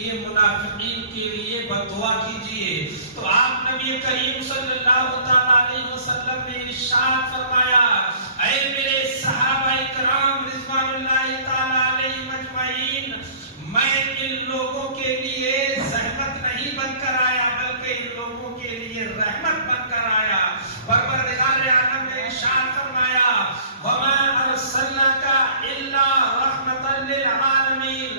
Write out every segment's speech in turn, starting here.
یہ منافقین کے لیے بددعا کیجئے. تو آپ نبی کریم صلی اللہ علیہ وسلم نے ارشاد فرمایا اے میرے صحابہ کرام رضوان اللہ تعالی علیہم اجمعین، میں ان لوگوں کے لیے زحمت نہیں بن کر آیا بلکہ ان لوگوں کے لیے رحمت بن کر آیا. پروردگار عالم نے ارشاد فرمایا وما ارسلناک الا رحمتا للعالمین،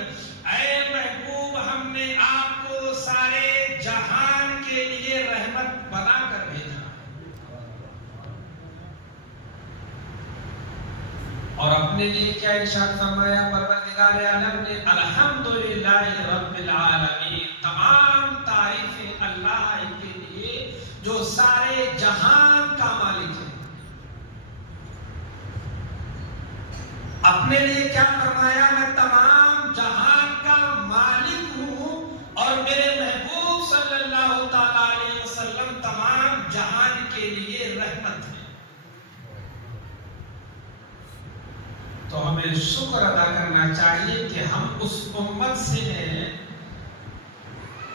اے محبوب ہم نے آپ کو سارے جہان کے لیے رحمت بنا کر بھیجا. اور اپنے لیے کیا ارشاد فرمایا پروردگار عالم نے الحمدللہ رب العالمین، تمام تعریفیں اللہ کے لیے جو سارے جہان کا مالک ہے. اپنے لیے کیا فرمایا میں تمام جہان کا مالک ہوں اور میرے محبوب صلی اللہ تعالی علیہ وسلم تمام جہان کے لیے رحمت ہے. تو ہمیں شکر ادا کرنا چاہیے کہ ہم اس امت سے ہیں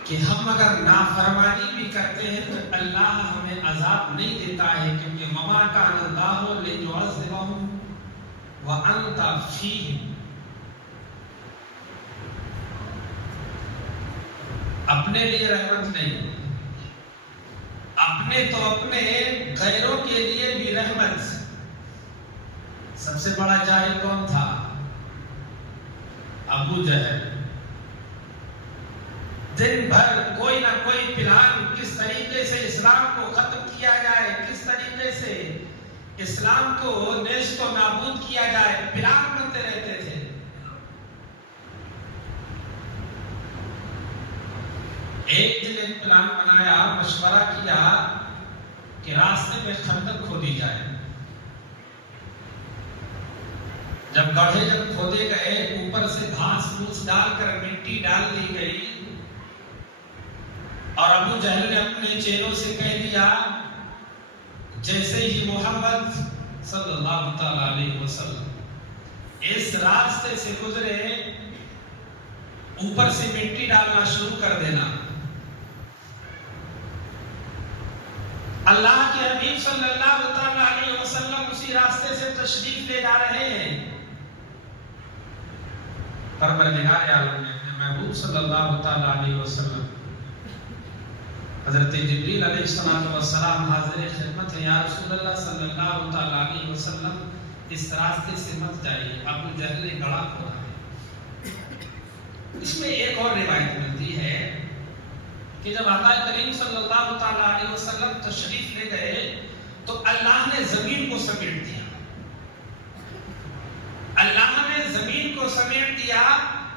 کہ ہم اگر نافرمانی بھی کرتے ہیں تو اللہ ہمیں عذاب نہیں دیتا ہے، کیونکہ وما کان اللہ لیعذبہم وانت فیہم. اپنے لیے رحمت نہیں، اپنے تو اپنے غیروں کے لیے بھی رحمت. سب سے بڑا جاہل کون تھا؟ ابو جہل. دن بھر کوئی نہ کوئی پلان، کس طریقے سے اسلام کو ختم کیا جائے، کس طریقے سے اسلام کو نیست و نابود کیا جائے، پلان بنتے رہتے تھے. ایک دن ایک پلان بنایا، مشورہ کیا کہ راستے میں خندق کھودی جائے. جب گڑھے کھودے گئے، اوپر سے گھاس پھوس ڈال کر مٹی ڈال دی گئی اور ابو جہل نے اپنے چیلوں سے کہہ دیا جیسے ہی محمد صلی اللہ تعالی علیہ وسلم اس راستے سے گزرے اوپر سے مٹی ڈالنا شروع کر دینا. اللہ کے حبیب صلی اللہ تعالی علیہ وسلم اسی راستے سے تشریف لے جا رہے ہیں. پروردگار عالم نے اپنے محبوب صلی اللہ تعالی علیہ وسلم حضرت جبریل علیہ السلام حاضر خدمت ہے، یا رسول اللہ صلی اللہ تعالی علیہ وسلم اس راستے سے مت جائیے، ابو جہل نے گڑھا کھودا ہے. اس میں ایک اور روایت ملتی ہے کہ جب آقا کریم صلی اللہ تعالی علیہ وسلم تشریف لے گئے تو اللہ نے زمین کو سمیٹ دیا. اللہ نے زمین کو سمیٹ دیا.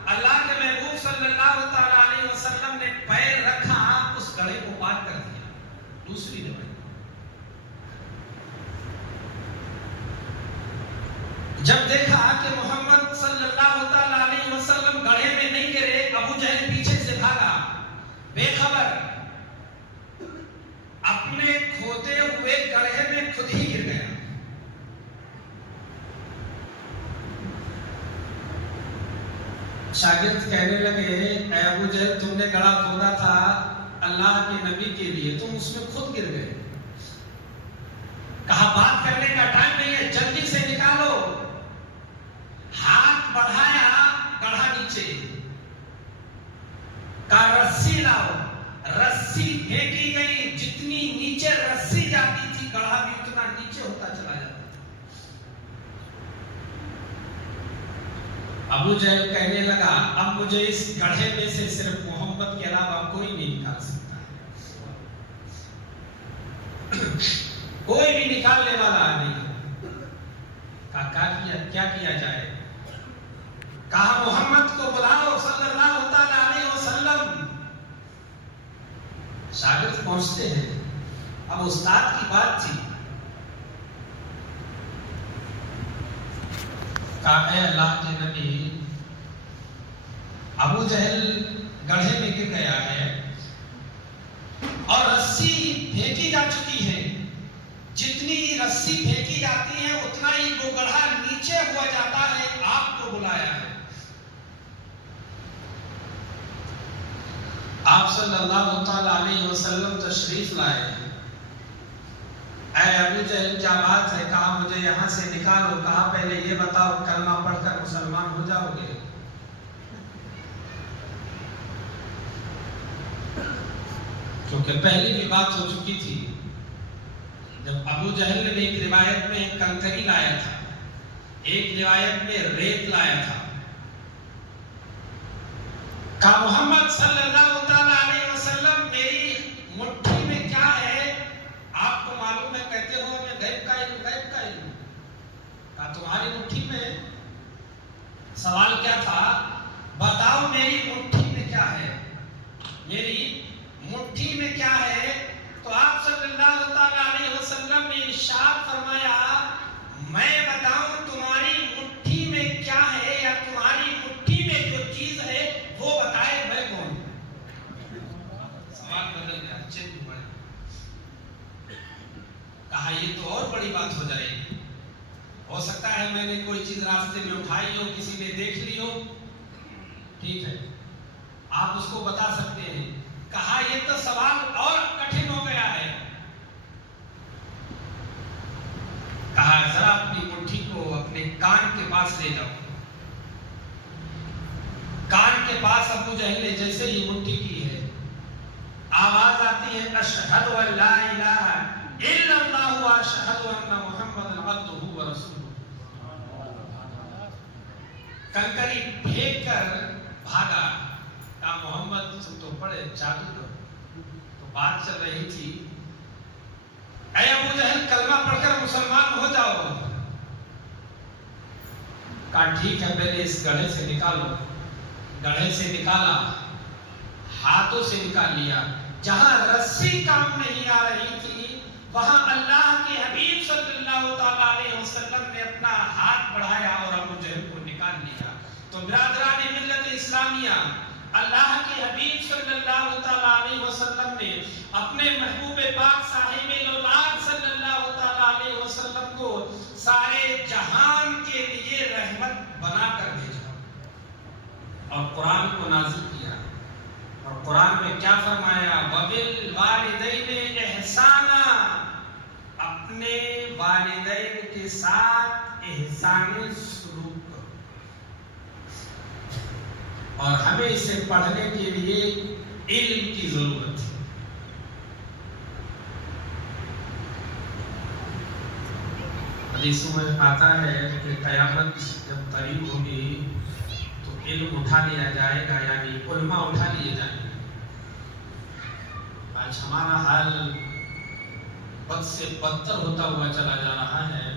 اللہ کے محبوب صلی اللہ تعالی علیہ وسلم نے پیر رکھا، اس گڑھے کو پار کر دیا. دوسری روایت جب دیکھا کہ محمد صلی اللہ تعالی علیہ وسلم گڑھے میں نہیں گرے، ابو جہل پیچھے سے بھاگا بے خبر، اپنے کھودے ہوئے گڑھے میں خود ہی گر گیا. شاگرد کہنے لگے اے ابو جہل تم نے گڑھا کھودا تھا اللہ کے نبی کے لیے، تم اس میں خود گر گئے. کہا بات کرنے کا ٹائم نہیں ہے، جلدی سے نکالو. ہاتھ بڑھایا، گڑھا نیچے. کہا رسی لاؤ، رسی پھینکی گئی. جتنی نیچے رسی جاتی تھی گڑھا بھی اتنا نیچے ہوتا چلا جاتا. ابو جہل کہنے لگا اب مجھے اس گڑھے میں سے صرف محمد کے علاوہ کوئی نہیں نکال سکتا ہے، کوئی بھی نکالنے والا نہیں. کہا کیا کیا جائے؟ کہا محمد کو بلاؤ صلی اللہ تعالی علیہ وسلم. شاگرد پہنچتے ہیں، اب استاد کی بات تھی. کہا اے اللہ کے نبی، ابو جہل گڑھے میں گر گیا ہے اور رسی پھینکی جا چکی ہے. جتنی رسی پھینکی جاتی ہے اتنا ہی وہ گڑھا نیچے ہوا جاتا ہے. آپ کو بلایا ہے. آپ صلی اللہ تعالی علیہ وسلم تشریف لائے. اے ابو جہل کیا بات ہے؟ کہا مجھے یہاں سے نکالو. کہا پہلے یہ بتاؤ کلمہ پڑھ کر مسلمان ہو جاؤ گے؟ کیونکہ پہلی بھی بات ہو چکی تھی جب ابو جہل نے ایک روایت میں کنکری لایا تھا، ایک روایت میں ریت لایا تھا. کہا محمد صلی اللہ تعالی علیہ وسلم میری مٹھی میں کیا ہے آپ کو معلوم ہے؟ کہتے ہو میں غیب کا علم، غیب کا علم. کہا تمہاری مٹھی میں؟ سوال کیا تھا؟ بتاؤ میری مٹھی میں کیا ہے، میری مٹھی میں کیا ہے؟ تو آپ صلی اللہ تعالی علیہ وسلم نے ارشاد فرمایا میں بتاؤں تمہاری مٹھی میں کیا ہے یا تمہاری مٹھی میں جو چیز ہے وہ بتائے میں کون؟ سوال بدل گیا، چین بڑھ. کہا یہ تو اور بڑی بات ہو جائے گی. ہو سکتا ہے میں نے کوئی چیز راستے میں اٹھائی ہو، کسی نے دیکھ لی ہو، ٹھیک ہے آپ اس کو بتا سکتے ہیں. کہا یہ تو سوال اور کٹھن ہو گیا ہے. کہا ذرا اپنی مٹھی کو اپنے کان کے پاس لے جاؤ. کان کے پاس ابو جہل نے جیسے ہی مٹھی کی ہے آواز آتی ہے اشہد ان لا الہ الا اللہ و اشہد ان محمد عبدہ و رسولہ. کنکری پھینک کر بھاگا. کہا محمد تم تو بڑے جادوگر. تو بات چل رہی تھی اے ابو جہل کلمہ پڑھ کر مسلمان ہو جاؤ. کہا ٹھیک ہے پہلے اس گڑھے سے نکالو. گڑھے سے نکالا، ہاتھوں سے نکال لیا. جہاں رسی کام نہیں آ رہی تھی وہاں اللہ کے حبیب صلی اللہ تعالی علیہ وسلم نے اپنا ہاتھ بڑھایا اور ابو جہل کو نکال لیا. تو برادران ملت اسلامیہ اللہ کے حبیب صلی اللہ تعالی علیہ وسلم نے اپنے محبوب پاک صاحب الاولاد صلی اللہ تعالی علیہ وسلم کو سارے جہان کے لیے رحمت بنا کر بھیجا اور قرآن کو نازل کیا. اور قرآن میں کیا فرمایا؟ وَبِالْوَالِدَيْنِ احسانا، اپنے والدین کے ساتھ احسان سلوک کرو. اور ہمیں اسے پڑھنے کے لیے علم کی ضرورت ہے. حدیثوں میں آتا ہے کہ قیامت جب قریب ہوگی تو علم اٹھا لیا جائے گا، یعنی علماء اٹھا لیے جائیں گے. آج ہمارا حال بد سے بدتر ہوتا ہوا چلا جا رہا ہے.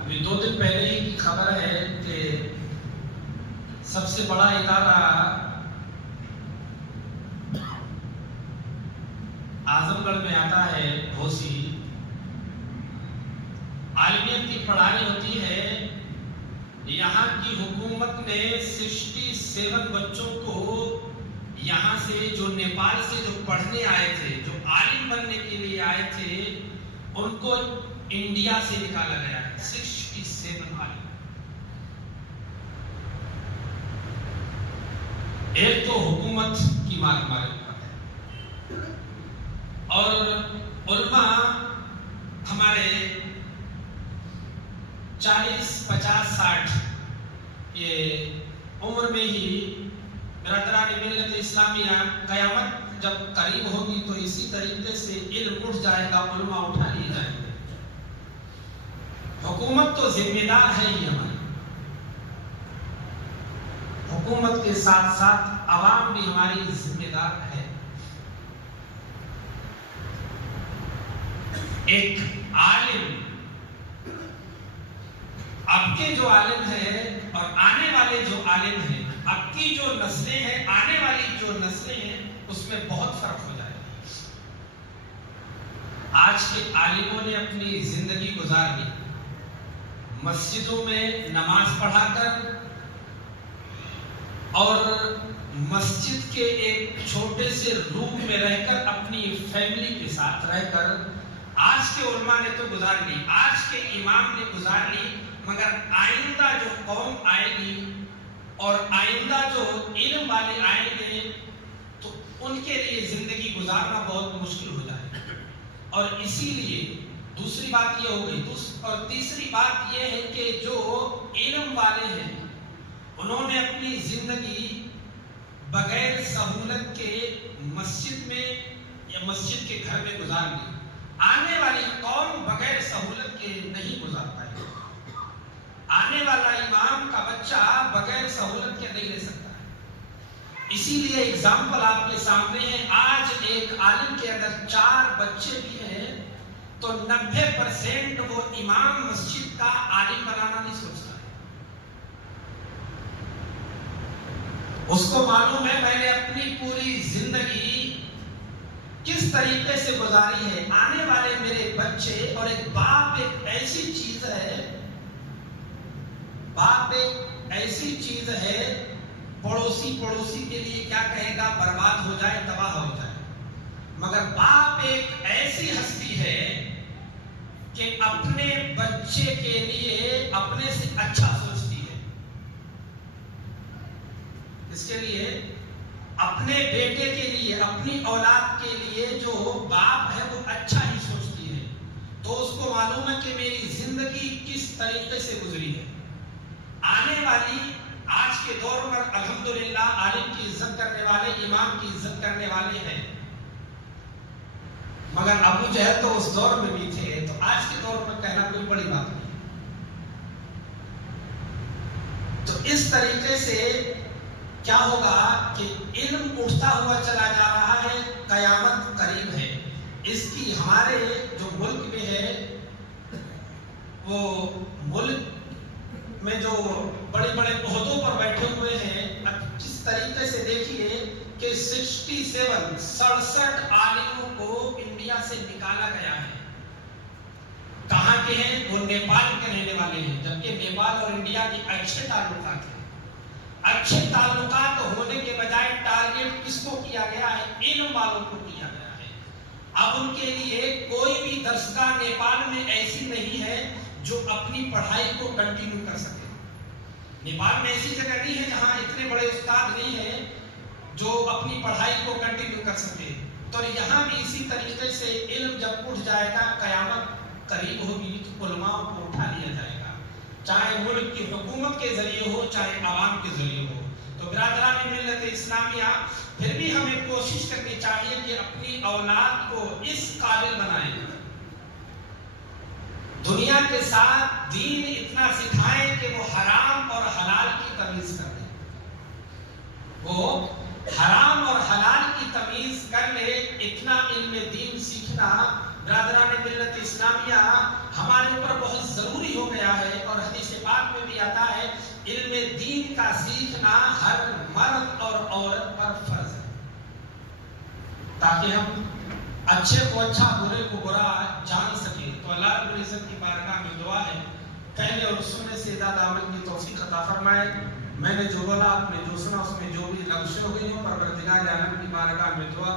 ابھی 2 دن پہلے ہی کی خبر ہے کہ سب سے بڑا ادارہ اعظم گڑھ میں آتا ہے گھوسی. عالمیت کی پڑھائی ہوتی ہے. یہاں کی حکومت نے 67 بچوں کو یہاں سے جو نیپال سے جو پڑھنے آئے تھے، جو عالم بننے کے لیے آئے تھے، ان کو انڈیا سے نکالا گیا ہے. 67 عالم. ایک تو حکومت کی مار ہمارے اوپر ہے اور علماء ہمارے 40 50 60 یہ عمر میں ہی برادران ملت اسلامیہ قیامت جب قریب ہوگی تو اسی طریقے سے علم اٹھ جائے گا، علماء اٹھا لیے جائیں گے. حکومت تو ذمہ دار ہے ہی ہماری. حکومت کے ساتھ ساتھ عوام بھی ہماری ذمہ دار ہے. ایک عالم، اب کے جو عالم ہیں اور آنے والے جو عالم ہیں، اب کی جو نسلیں ہیں، آنے والی جو نسلیں ہیں، اس میں بہت فرق ہو جائے گا. آج کے عالموں نے اپنی زندگی گزار دی مسجدوں میں نماز پڑھا کر اور مسجد کے ایک چھوٹے سے روم میں رہ کر اپنی فیملی کے ساتھ رہ کر. آج کے علماء نے تو گزار لی، آج کے امام نے گزار لی، مگر آئندہ جو قوم آئے گی اور آئندہ جو علم والے آئیں گے ان کے لیے زندگی گزارنا بہت مشکل ہو جائے. اور اسی لیے دوسری بات یہ ہو گئی. اور تیسری بات یہ ہے کہ جو علم والے ہیں انہوں نے اپنی زندگی بغیر سہولت کے مسجد میں یا مسجد کے گھر میں گزار لی. آنے والی قوم بغیر سہولت کے نہیں گزار پائے. آنے والا امام کا بچہ بغیر سہولت کے نہیں لے سکتا ہے. اسی لیے اگزامپل آپ کے سامنے ہے. آج ایک عالم کے اگر 4 بچے بھی ہیں تو 90% وہ امام مسجد کا عالم بنانا نہیں سوچتا ہے. اس کو معلوم ہے میں نے اپنی پوری زندگی کس طریقے سے گزاری ہے. آنے والے میرے بچے، اور ایک باپ ایک ایسی چیز ہے، باپ ایک ایسی چیز ہے، پڑوسی کے لیے کیا کہے گا؟ برباد ہو جائے، تباہ ہو جائے. مگر باپ ایک ایسی ہستی ہے کہ اپنے بچے کے لیے اپنے سے اچھا سوچتی ہے. اس کے لیے اپنے بیٹے کے لیے، اپنی اولاد کے لیے جو باپ ہے وہ اچھا ہی سوچتی ہے. تو اس کو معلوم ہے کہ میری زندگی کس طریقے سے گزری ہے. آنے والی آج کے دور میں الحمدللہ عالم کی عزت کرنے والے، امام کی عزت کرنے والے ہیں. مگر ابو جہل تو اس دور میں بھی تھے، تو آج کے دور میں کہنا کوئی بڑی بات نہیں. تو اس طریقے سے کیا ہوگا کہ علم اٹھتا ہوا چلا جا رہا ہے. قیامت قریب ہے. اس کی ہمارے جو ملک میں ہے، وہ ملک میں جو بڑے بڑے عہدوں پر بیٹھے ہوئے ہیں، کس طریقے سے دیکھیے کہ 67 عالموں کو انڈیا سے نکالا گیا ہے. کہاں کے ہیں؟ وہ نیپال کے رہنے والے ہیں. جبکہ نیپال اور انڈیا کے اچھے تعلقات ہیں. اچھے تعلقات ہونے کے بجائے ٹارگٹ کس کو کیا گیا ہے؟ علم والوں کو کیا گیا ہے. اب ان کے لیے کوئی بھی درسگاہ نیپال میں ایسی نہیں ہے جو اپنی پڑھائی کو کنٹینیو کر سکے. نیپال میں ایسی جگہ نہیں ہے جہاں اتنے بڑے استاد نہیں ہیں جو اپنی پڑھائی کو کنٹینیو کر سکے. تو یہاں بھی اسی طریقے سے علم جب اٹھ جائے گا، قیامت قریب ہوگی، تو علماء کو اٹھا لیا جائے گا، چاہے ملک کی حکومت کے ذریعے ہو، چاہے عوام کے ذریعے ہو. تو برادران ملت اسلامیہ، پھر بھی ہمیں کوشش کرنی چاہیے کہ اپنی اولاد کو اس قابل بنائیں، دنیا کے ساتھ دین اتنا سکھائیں کہ وہ حرام اور حلال کی تمیز کر لے. وہ حرام اور حلال کی تمیز کر لے. اتنا علم دین سیکھنا برادران ملت اسلامیہ ہمارے اوپر بہت ضروری ہو گیا ہے. اور حدیث پاک میں بھی آتا ہے علم دین کا سیکھنا ہر مرد اور عورت پر فرض ہے، تاکہ ہم اچھے کو اچھا، برے کو برا جان سکیں. تو اللہ رب العزت کی بارگاہ میں دعا ہے کہنے اور سننے سے زیادہ عمل کی توفیق عطا فرمائے. میں نے جو بولا، آپ نے جو سنا، اس میں جو بھی لغزشیں ہو گئی ہوں، پروردگار عالم کی بارگاہ میں دعا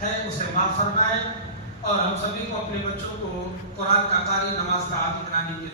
ہے اسے معاف فرمائے. اور ہم سبھی کو، اپنے بچوں کو قرآن کا قاری، نماز کا عادی بنانے کی